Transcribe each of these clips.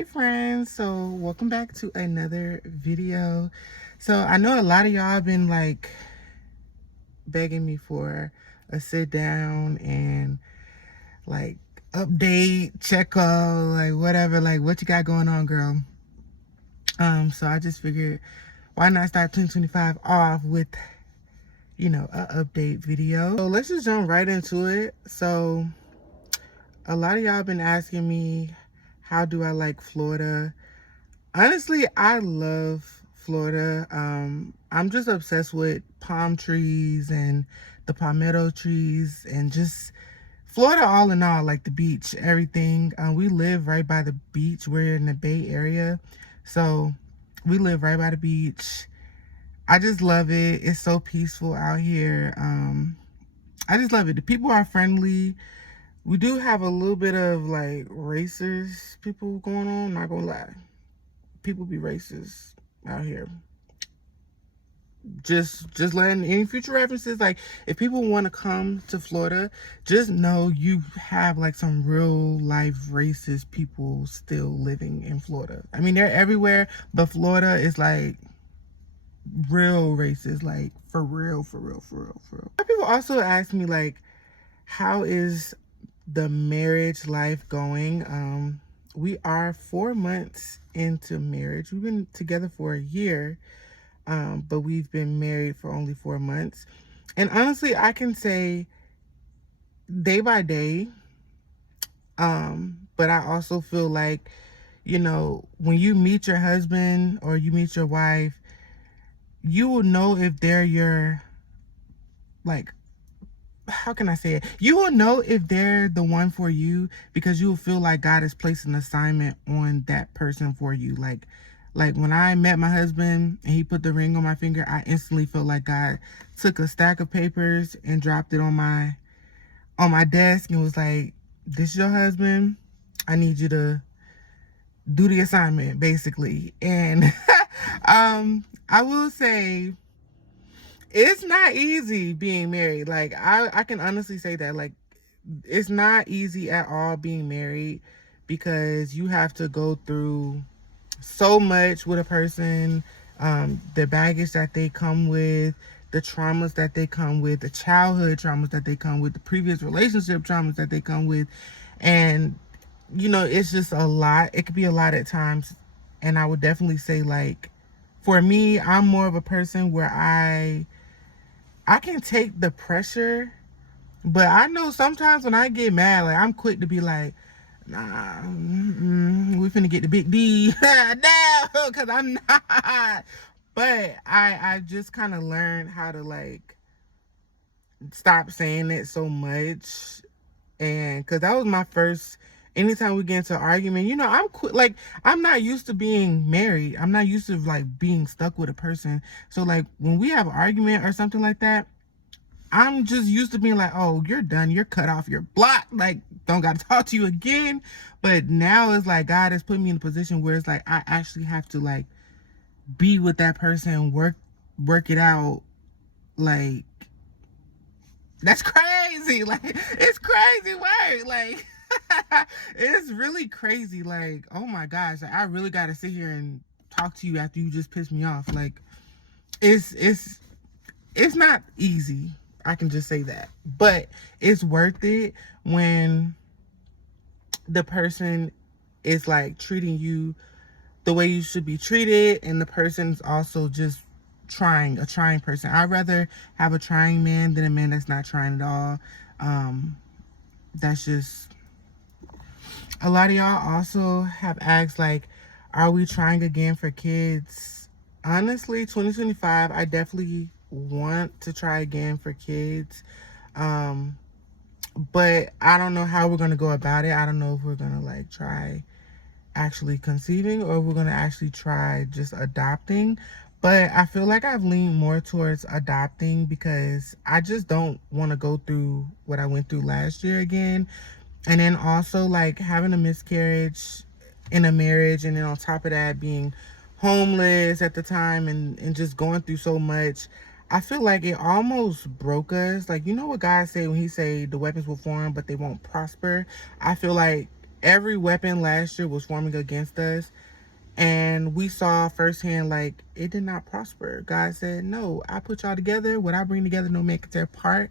Hey friends, so welcome back to another video. So I know a lot of y'all have been like begging me for a sit down and like update, check up, like whatever, like what you got going on, girl. So I just figured why not start 2025 off with an update video. So let's just jump right into it. So a lot of y'all been asking me, how do I like Florida? Honestly, I love Florida. I'm just obsessed with palm trees and the palmetto trees and just Florida all in all, like the beach, everything. We live right by the beach. We're in the Bay Area. So we live right by the beach. I just love it. It's so peaceful out here. I just love it. The people are friendly. We do have a little bit of like racist people going on, not gonna lie. People be racist out here. Just letting any future references, like if people want to come to Florida, just know you have like some real life racist people still living in Florida. I mean, they're everywhere, but Florida is like real racist, like for real, for real, for real, for real. People also ask me like, how is the marriage life going? We are 4 months into marriage. We've been together for a year, but we've been married for only 4 months. And honestly, I can say day by day, but I also feel like, when you meet your husband or you meet your wife, you will know if they're your, like, how can I say it? You will know if they're the one for you because you will feel like God has placed an assignment on that person for you. Like when I met my husband and he put the ring on my finger, I instantly felt like God took a stack of papers and dropped it on my desk and was like, "This is your husband. I need you to do the assignment," basically. And I will say, it's not easy being married. Like I can honestly say that, like, it's not easy at all being married because you have to go through so much with a person, the baggage that they come with, the traumas that they come with, the childhood traumas that they come with, the previous relationship traumas that they come with. And, it's just a lot. It could be a lot at times. And I would definitely say, like, for me, I'm more of a person where I can take the pressure, but I know sometimes when I get mad, like I'm quick to be like, nah, we finna get the big D. No, because I'm not. But I just kind of learned how to like stop saying it so much. And because that was my first, anytime we get into an argument, I'm quick, like I'm not used to being married. I'm not used to like being stuck with a person. So like when we have an argument or something like that, I'm just used to being like, oh, you're done. You're cut off. You're blocked. Like, don't got to talk to you again. But now it's like God has put me in a position where it's like I actually have to like be with that person, work it out. Like, that's crazy. Like, it's crazy work. Like, it's really crazy. Like, oh my gosh, like, I really got to sit here and talk to you after you just pissed me off. Like, it's not easy. I can just say that. But it's worth it when the person is like treating you the way you should be treated, and the person's also just a trying person. I'd rather have a trying man than a man that's not trying at all. That's just, a lot of y'all also have asked, like, are we trying again for kids? Honestly, 2025, I definitely want to try again for kids. But I don't know how we're going to go about it. I don't know if we're going to like try actually conceiving or we're going to actually try just adopting. But I feel like I've leaned more towards adopting because I just don't want to go through what I went through last year again. And then also like having a miscarriage in a marriage, and then on top of that being homeless at the time and just going through so much. I feel like it almost broke us. Like, you know what God said when he say the weapons will form, but they won't prosper? I feel like every weapon last year was forming against us. And we saw firsthand, like, it did not prosper. God said, no, I put y'all together. What I bring together, no man can tear apart.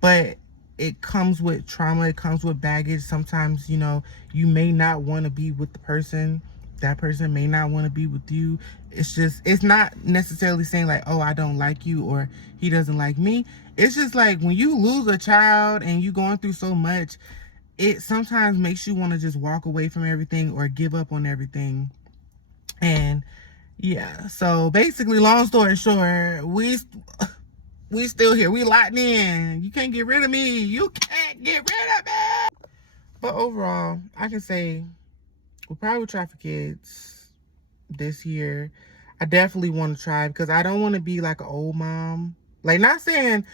But it comes with trauma. It comes with baggage. Sometimes, you know, you may not want to be with the person. That person may not want to be with you. It's just, it's not necessarily saying like, oh, I don't like you or he doesn't like me. It's just like when you lose a child and you going through so much, it sometimes makes you want to just walk away from everything or give up on everything. And yeah, so basically, long story short, we still here. We locked in. You can't get rid of me. You can't get rid of me. But overall, I can say we'll probably try for kids this year. I definitely want to try because I don't want to be like an old mom. Like, not saying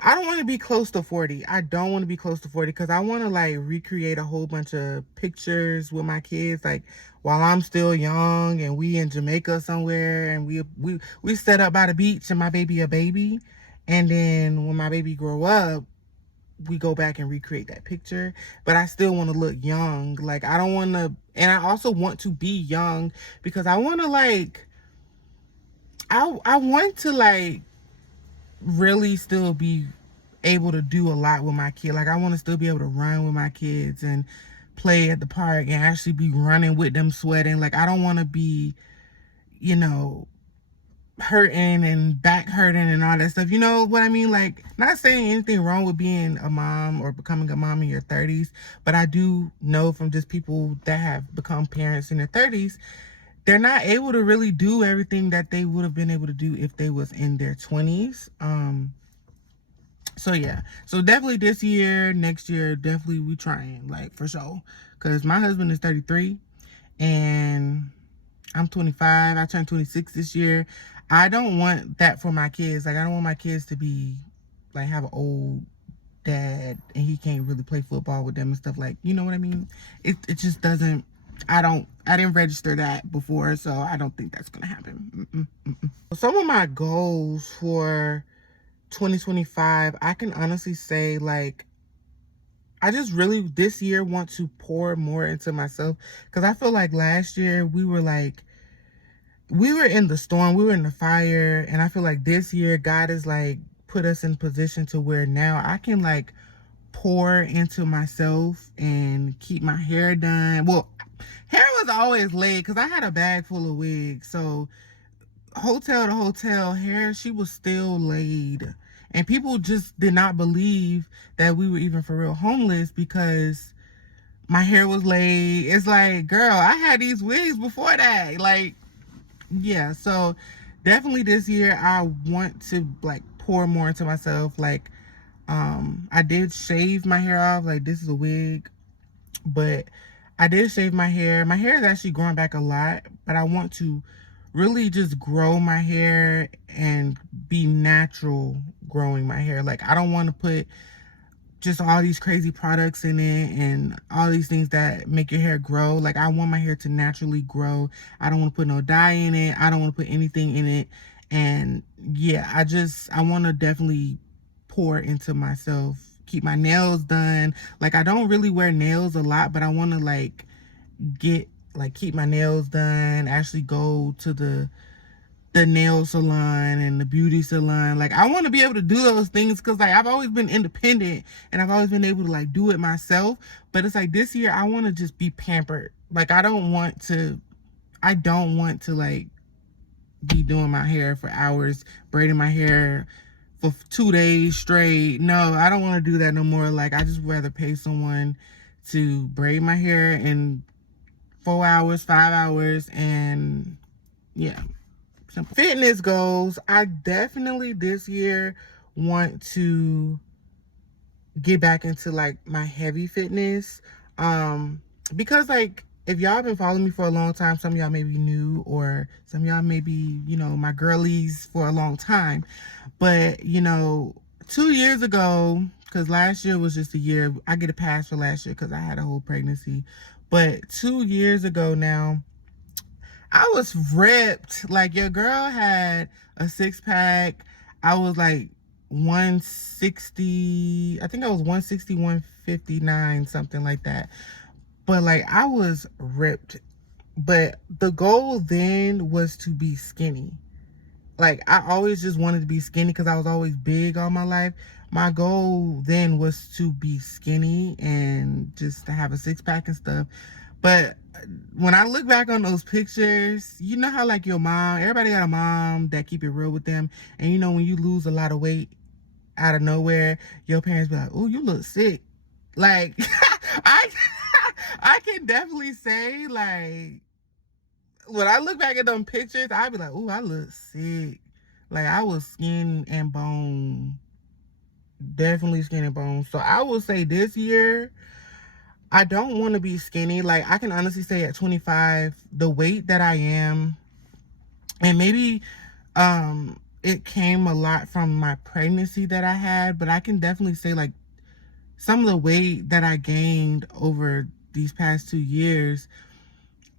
I don't want to be close to 40. I don't want to be close to 40 because I want to like recreate a whole bunch of pictures with my kids, like while I'm still young and we in Jamaica somewhere and we set up by the beach and my baby a baby. And then when my baby grow up, we go back and recreate that picture. But I still want to look young. Like, I don't want to, and I also want to be young because I want to like, I want to like really still be able to do a lot with my kid. Like, I want to still be able to run with my kids and play at the park and actually be running with them sweating. Like, I don't want to be, you know, hurting and back hurting and all that stuff. You know what I mean? Like, not saying anything wrong with being a mom or becoming a mom in your 30s, but I do know from just people that have become parents in their 30s, they're not able to really do everything that they would have been able to do if they was in their 20s. So yeah, so definitely this year, next year, definitely we trying, like, for sure. Because my husband is 33 and I'm 25. I turned 26 this year. I don't want that for my kids. Like, I don't want my kids to be, like, have an old dad and he can't really play football with them and stuff. Like, you know what I mean? It just doesn't, I didn't register that before, so I don't think that's gonna happen. Some of my goals for 2025, I can honestly say, like, I just really this year want to pour more into myself because I feel like last year we were in the storm, we were in the fire, and I feel like this year God has like put us in position to where now I can like pour into myself and keep my hair done. Well, hair was always laid because I had a bag full of wigs, so hotel to hotel, hair, she was still laid. And people just did not believe that we were even for real homeless because my hair was laid. It's like, girl, I had these wigs before that. Like, yeah, so definitely this year I want to like pour more into myself. Like, I did shave my hair off. Like, this is a wig, but I did shave my hair. My hair is actually growing back a lot, but I want to really just grow my hair and be natural growing my hair. Like, I don't want to put just all these crazy products in it and all these things that make your hair grow. Like, I want my hair to naturally grow. I don't want to put no dye in it. I don't want to put anything in it. And yeah, I want to definitely pour into myself, keep my nails done. Like, I don't really wear nails a lot, but I want to like keep my nails done, actually go to the nail salon and the beauty salon. Like, I want to be able to do those things because like I've always been independent and I've always been able to like do it myself. But it's like this year I want to just be pampered. Like, I don't want to like be doing my hair for hours, braiding my hair for 2 days straight. No, I don't want to do that no more. Like, I just rather pay someone to braid my hair in 4 hours, 5 hours, and yeah, simple. Fitness goals, I definitely this year want to get back into like my heavy fitness, because like if y'all been following me for a long time, some of y'all may be new or some of y'all may be, you know, my girlies for a long time. But, you know, 2 years ago, because last year was just a year, I get a pass for last year because I had a whole pregnancy. But 2 years ago now, I was ripped. Like, your girl had a six-pack. I was like 160, I think I was 160, 159, something like that. but like I was ripped. But the goal then was to be skinny. Like I always just wanted to be skinny because I was always big all my life. My goal then was to be skinny and just to have a six-pack and stuff. But when I look back on those pictures, you know how like your mom, everybody got a mom that keep it real with them. And you know, when you lose a lot of weight out of nowhere, your parents be like, "Oh, you look sick." Like I I can definitely say, like, when I look back at them pictures, I be like, "Oh, I look sick." Like I was skin and bone. Definitely skin and bone. So I will say this year, I don't want to be skinny. Like I can honestly say at 25, the weight that I am, and maybe it came a lot from my pregnancy that I had, but I can definitely say like some of the weight that I gained over these past 2 years,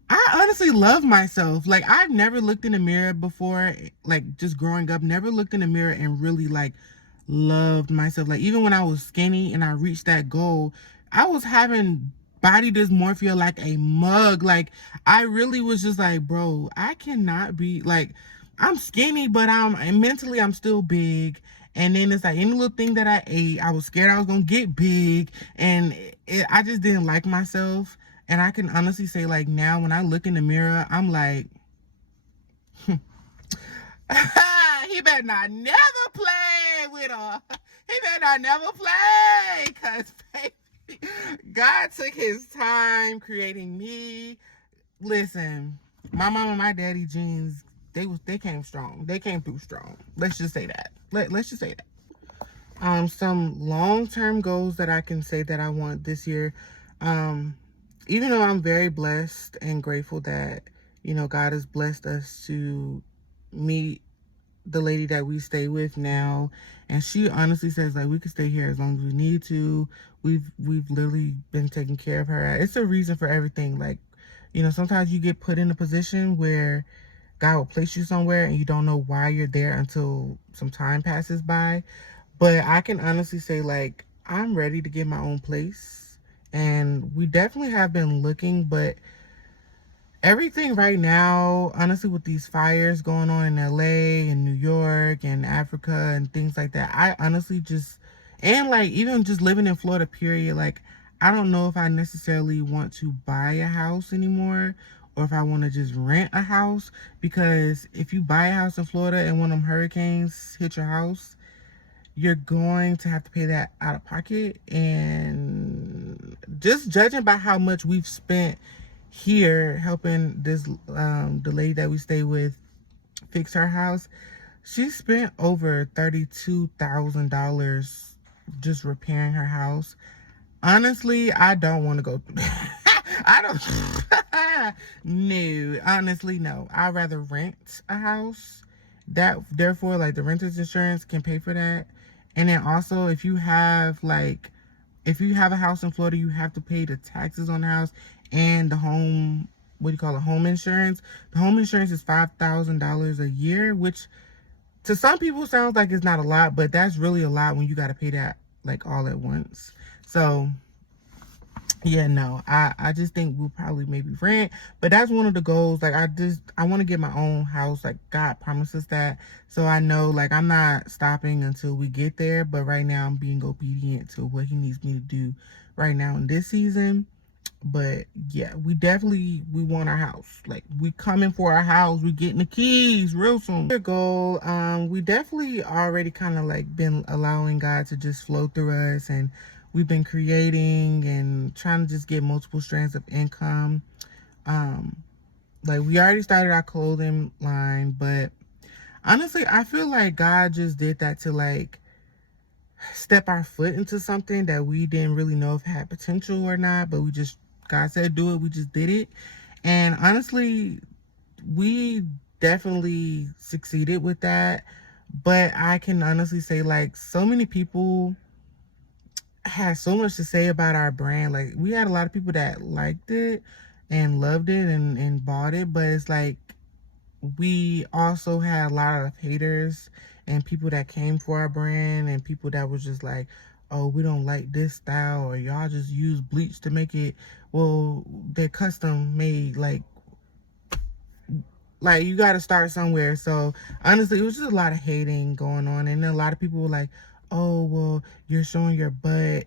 I honestly love myself. Like I've never looked in the mirror before, like just growing up, never looked in the mirror and really like loved myself. Like even when I was skinny and I reached that goal, I was having body dysmorphia like a mug. Like I really was just like, bro, I cannot be like, I'm skinny, but and mentally I'm still big. And then it's like any little thing that I ate, I was scared I was gonna get big, and I just didn't like myself. And I can honestly say, like, now when I look in the mirror, I'm like, he better not never play with her. He better not never play, because baby, God took his time creating me. Listen, my mom and my daddy genes, they came strong. They came through strong. Let's just say that. Let's just say that. Some long-term goals that I can say that I want this year. Even though I'm very blessed and grateful that, you know, God has blessed us to meet the lady that we stay with now, and she honestly says like we could stay here as long as we need to. We've literally been taking care of her. It's a reason for everything. Like, you know, sometimes you get put in a position where God will place you somewhere and you don't know why you're there until some time passes by. But I can honestly say, like, I'm ready to get my own place. And we definitely have been looking, but everything right now, honestly, with these fires going on in LA and New York and Africa and things like that, I honestly just, and like even just living in Florida, period, like, I don't know if I necessarily want to buy a house anymore or if I want to just rent a house, because if you buy a house in Florida and one of them hurricanes hit your house, you're going to have to pay that out of pocket. And just judging by how much we've spent here helping this the lady that we stay with fix her house, she spent over $32,000 just repairing her house. Honestly, I don't want to go through that. I don't. No, honestly, no. I'd rather rent a house. That, therefore, like, the renter's insurance can pay for that. And then also, if you have a house in Florida, you have to pay the taxes on the house and the home, what do you call it, home insurance. The home insurance is $5,000 a year, which to some people sounds like it's not a lot, but that's really a lot when you got to pay that like all at once. So yeah, no, I just think we'll probably maybe rent, but that's one of the goals. Like I want to get my own house. Like God promises that, so I know like I'm not stopping until we get there. But right now I'm being obedient to what he needs me to do right now in this season. But yeah, we want our house. Like we coming for our house. We getting the keys real soon. Our goal, we definitely already kind of like been allowing God to just flow through us, and we've been creating and trying to just get multiple strands of income. Like we already started our clothing line, but honestly, I feel like God just did that to like step our foot into something that we didn't really know if it had potential or not, but God said do it, we just did it. And honestly, we definitely succeeded with that. But I can honestly say, like, so many people had so much to say about our brand. Like, we had a lot of people that liked it and loved it and bought it, but it's like we also had a lot of haters and people that came for our brand and people that was just like, oh, we don't like this style, or y'all just use bleach to make it. Well, they're custom made. Like you got to start somewhere. So honestly, it was just a lot of hating going on, and then a lot of people were like, oh, well, you're showing your butt.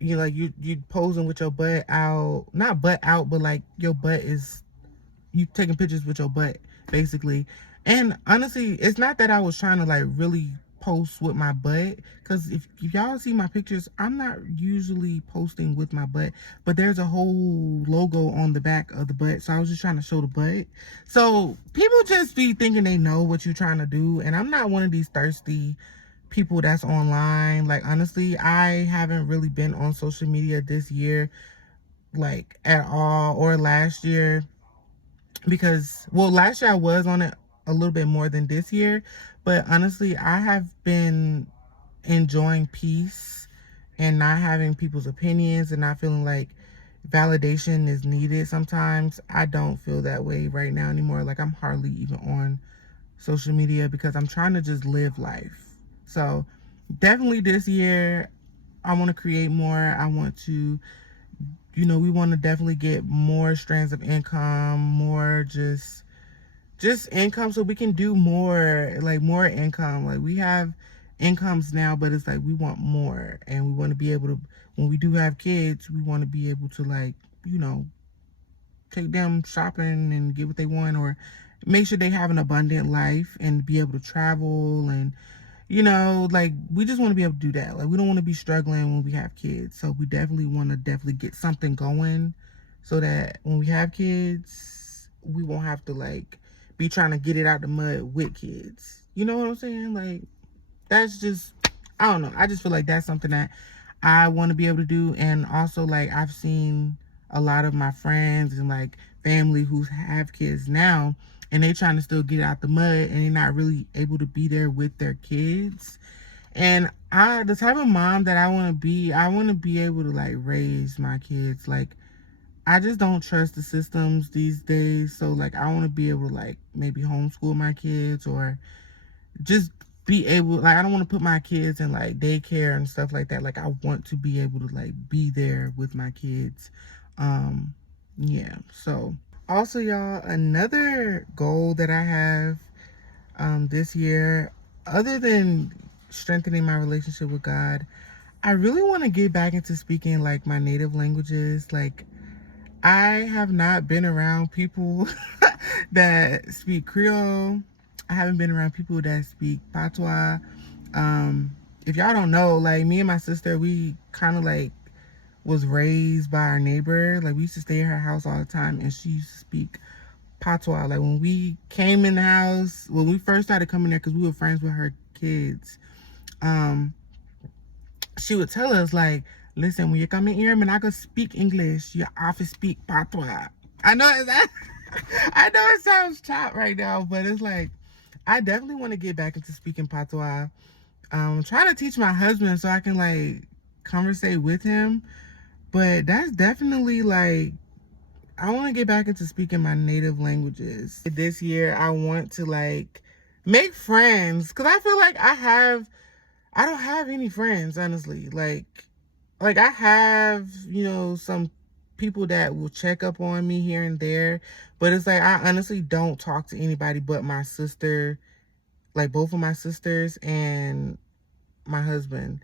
You like you posing with your butt out, not butt out, but like your butt is, you taking pictures with your butt basically. And honestly, it's not that I was trying to like really post with my butt, because if y'all see my pictures, I'm not usually posting with my butt, but there's a whole logo on the back of the butt, so I was just trying to show the butt. So people just be thinking they know what you're trying to do, and I'm not one of these thirsty people that's online. Like honestly, I haven't really been on social media this year like at all, or last year, because well, last year I was on it a little bit more than this year, but honestly I have been enjoying peace and not having people's opinions and not feeling like validation is needed. Sometimes I don't feel that way right now anymore. Like I'm hardly even on social media because I'm trying to just live life. So definitely this year I want to create more. I want to, we want to definitely get more strands of income, more just income, so we can do more, like more income. Like we have incomes now, but it's like we want more, and we want to be able to, when we do have kids, we want to be able to like, take them shopping and get what they want, or make sure they have an abundant life and be able to travel. And like we just want to be able to do that. Like we don't want to be struggling when we have kids. So we definitely want to definitely get something going so that when we have kids, we won't have to like be trying to get it out the mud with kids. You know what I'm saying? Like that's just, I don't know. I just feel like that's something that I want to be able to do. And also like I've seen a lot of my friends and like family who have kids now, and they trying to still get out the mud, and they're not really able to be there with their kids. And the type of mom that I want to be able to like raise my kids. Like I just don't trust the systems these days. So like I want to be able to like maybe homeschool my kids, or just be able, like I don't want to put my kids in like daycare and stuff like that. Like I want to be able to like be there with my kids. Yeah. So also, y'all, another goal that I have this year, other than strengthening my relationship with God, I really want to get back into speaking like my native languages. Like I have not been around people that speak Creole. I haven't been around people that speak Patois. If y'all don't know, like me and my sister, we kind of like was raised by our neighbor. Like we used to stay at her house all the time, and she used to speak Patois. Like when we came in the house, when we first started coming there, because we were friends with her kids, she would tell us like, listen, when you come in here, I'm not gonna speak English. You have to speak Patois. I know that I know it sounds chopped right now, but it's like I definitely want to get back into speaking Patois. I'm trying to teach my husband so I can like conversate with him, but that's definitely like, I want to get back into speaking my native languages. This year, I want to like make friends, because I feel like I don't have any friends, honestly. Like I have, some people that will check up on me here and there, but it's like I honestly don't talk to anybody but my sister, like both of my sisters and my husband.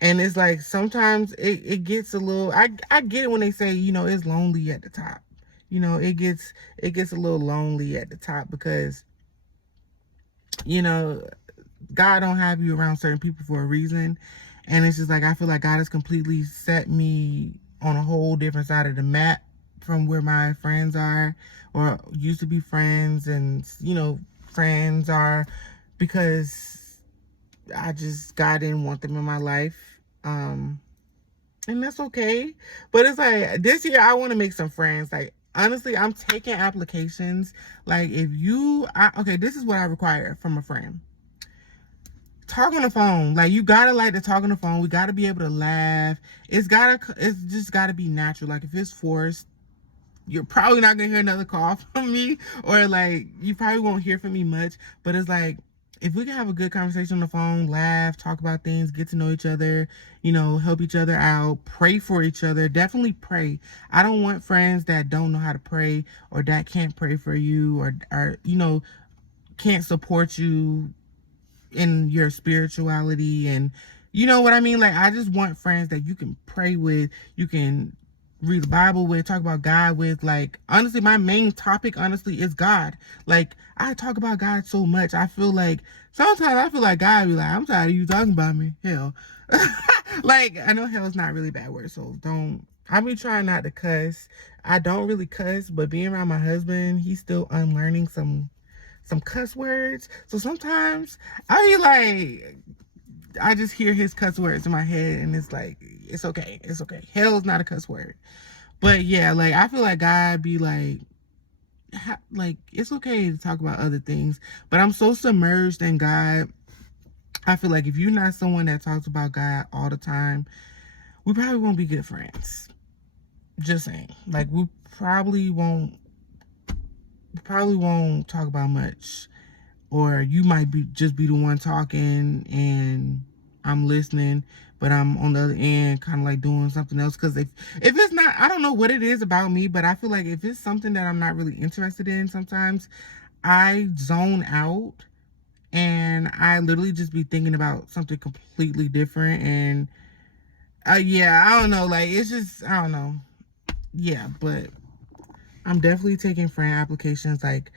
And it's like sometimes it gets a little, I get it when they say, it's lonely at the top. It gets a little lonely at the top because, God don't have you around certain people for a reason. And it's just like, I feel like God has completely set me on a whole different side of the map from where my friends are, or used to be friends, and, friends are, because God didn't want them in my life. And that's okay. But it's like, this year I want to make some friends. Like, honestly, I'm taking applications. Like, okay, this is what I require from a friend. Talk on the phone. Like, you gotta like to talk on the phone. We gotta be able to laugh. It's just gotta be natural. Like, if it's forced, you're probably not gonna hear another call from me, or like, you probably won't hear from me much. But it's like, if we can have a good conversation on the phone, laugh, talk about things, get to know each other, help each other out, pray for each other, definitely pray. I don't want friends that don't know how to pray, or that can't pray for you, or can't support you in your spirituality, and you know what I mean? Like, I just want friends that you can pray with, you can read the Bible with, talk about God with. Like, honestly, my main topic, honestly, is God. Like, I talk about God so much. Sometimes I feel like God be like, I'm tired of you talking about me. Hell. Like, I know hell is not really a bad word, so don't. I be trying not to cuss. I don't really cuss, but being around my husband, he's still unlearning some cuss words. So sometimes I be like, I just hear his cuss words in my head, and it's like, it's okay. It's okay. Hell is not a cuss word. But yeah, like, I feel like God be like, it's okay to talk about other things. But I'm so submerged in God. I feel like if you're not someone that talks about God all the time, we probably won't be good friends. Just saying. Like, we probably won't talk about much. Or you might just be the one talking and I'm listening, but I'm on the other end kind of like doing something else. Because if it's not, I don't know what it is about me, but I feel like if it's something that I'm not really interested in, sometimes I zone out and I literally just be thinking about something completely different. And yeah, I don't know. Like, it's just, I don't know. Yeah, but I'm definitely taking friend applications. Like,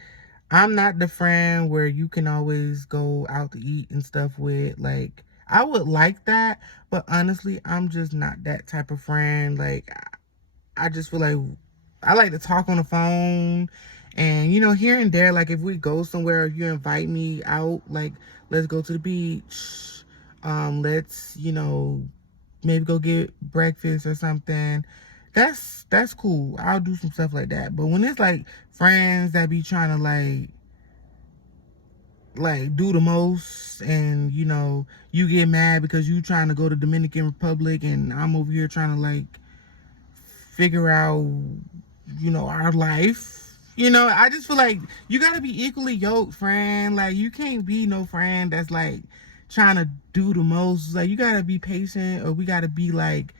I'm not the friend where you can always go out to eat and stuff with. Like, I would like that, but honestly, I'm just not that type of friend. Like, I just feel like I like to talk on the phone, and here and there, like, if we go somewhere, if you invite me out, like, let's go to the beach, let's maybe go get breakfast or something. That's cool. I'll do some stuff like that. But when it's like friends that be trying to like do the most, and you get mad because you trying to go to Dominican Republic and I'm over here trying to like figure out our life. I just feel like you gotta be equally yoked, friend. Like, you can't be no friend that's like trying to do the most. Like, you gotta be patient, or we gotta be like,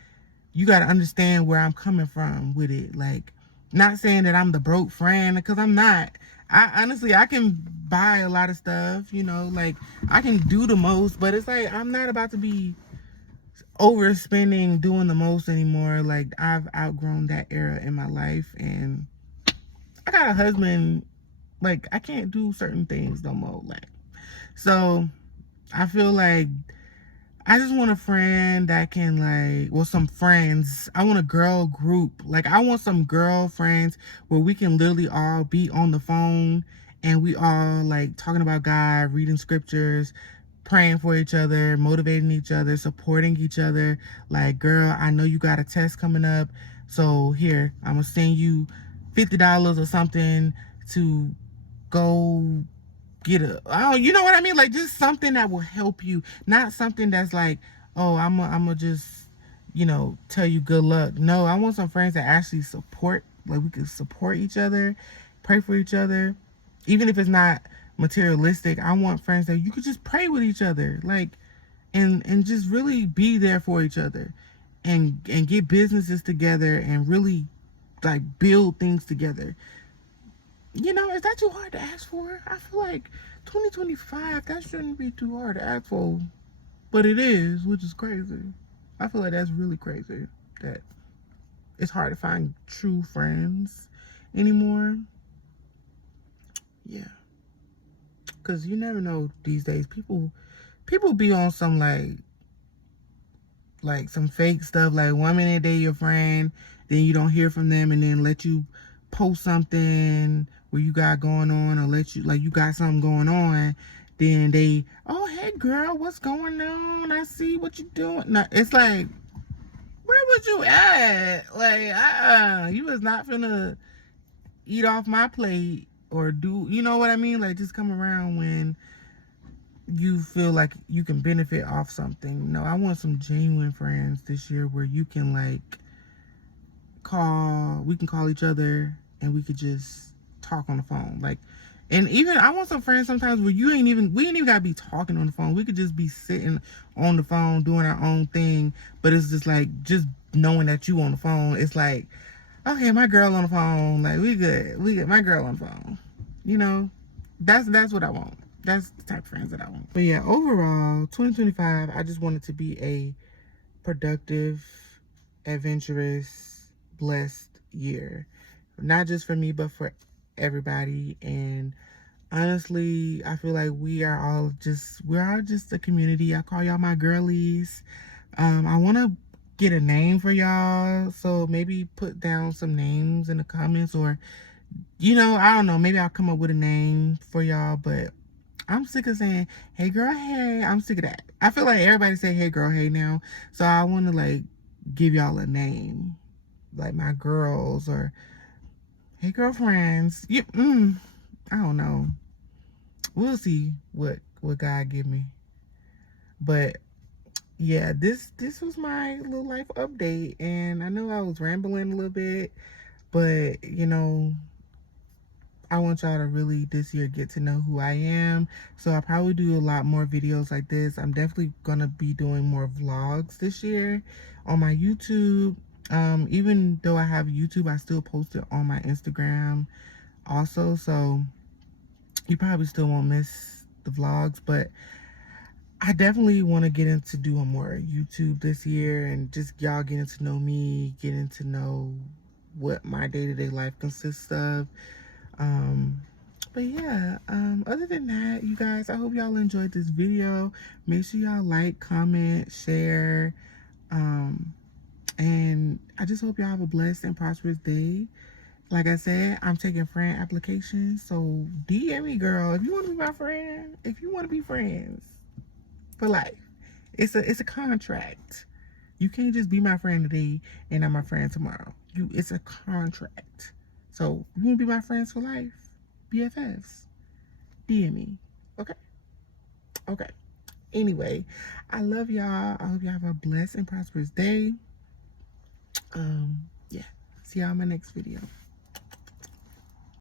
you gotta understand where I'm coming from with it. Like, not saying that I'm the broke friend, because I'm not. I honestly, I can buy a lot of stuff, like, I can do the most, but it's like, I'm not about to be overspending doing the most anymore. Like, I've outgrown that era in my life, and I got a husband. Like, I can't do certain things no more. Like, so I feel like I just want a friend that can, like, well, some friends. I want a girl group. Like, I want some girlfriends where we can literally all be on the phone and we all, like, talking about God, reading scriptures, praying for each other, motivating each other, supporting each other. Like, girl, I know you got a test coming up, so here, I'm going to send you $50 or something to go get you know what I mean? Like, just something that will help you, not something that's like, oh, I'm gonna just tell you good luck. No, I want some friends that actually support. Like, we can support each other, pray for each other, even if it's not materialistic. I want friends that you could just pray with each other, like, and just really be there for each other, and get businesses together, and really like build things together. Is that too hard to ask for? I feel like 2025, that shouldn't be too hard to ask for. But it is, which is crazy. I feel like that's really crazy. That it's hard to find true friends anymore. Yeah. Because you never know these days. People be on some like some fake stuff. Like, 1 minute they your friend, then you don't hear from them, and then let you post something where you got going on, or let you, like, you got something going on, then they, oh, hey girl, what's going on? I see what you doing. No, it's like, where was you at? Like, you was not finna eat off my plate, or do, you know what I mean? Like, just come around when you feel like you can benefit off something. No, I want some genuine friends this year where you can, like, we can call each other and we could just talk on the phone. Like, And even I want some friends sometimes where we ain't even gotta be talking on the phone. We could just be sitting on the phone doing our own thing. But it's just like, just knowing that you on the phone, it's like, okay, my girl on the phone, like we good. We get my girl on the phone. You know? That's what I want. That's the type of friends that I want. But yeah, overall, 2025, I just want it to be a productive, adventurous, blessed year. Not just for me, but for everybody. And honestly, I feel like we're all just a community. I call y'all my girlies. I want to get a name for y'all, so maybe put down some names in the comments, or I don't know, maybe I'll come up with a name for y'all. But I'm sick of saying hey girl hey. I'm sick of that. I feel like everybody say hey girl hey now, so I want to like give y'all a name, like my girls, or hey girlfriends. I don't know. We'll see what God give me. But yeah, this was my little life update, and I know I was rambling a little bit, but I want y'all to really this year get to know who I am. So I'll probably do a lot more videos like this. I'm definitely gonna be doing more vlogs this year on my YouTube. Even though I have YouTube, I still post it on my Instagram also, so you probably still won't miss the vlogs. But I definitely want to get into doing more YouTube this year, and just y'all getting to know me, getting to know what my day-to-day life consists of. But yeah, other than that, you guys, I hope y'all enjoyed this video. Make sure y'all like, comment, share, and I just hope y'all have a blessed and prosperous day. Like I said, I'm taking friend applications, so DM me, girl, if you want to be my friend, if you want to be friends for life. It's a contract. You can't just be my friend today and I'm my friend tomorrow. It's a contract. So you want to be my friends for life? BFFs. DM me. Okay? Okay. Anyway, I love y'all. I hope y'all have a blessed and prosperous day. Yeah. See y'all in my next video.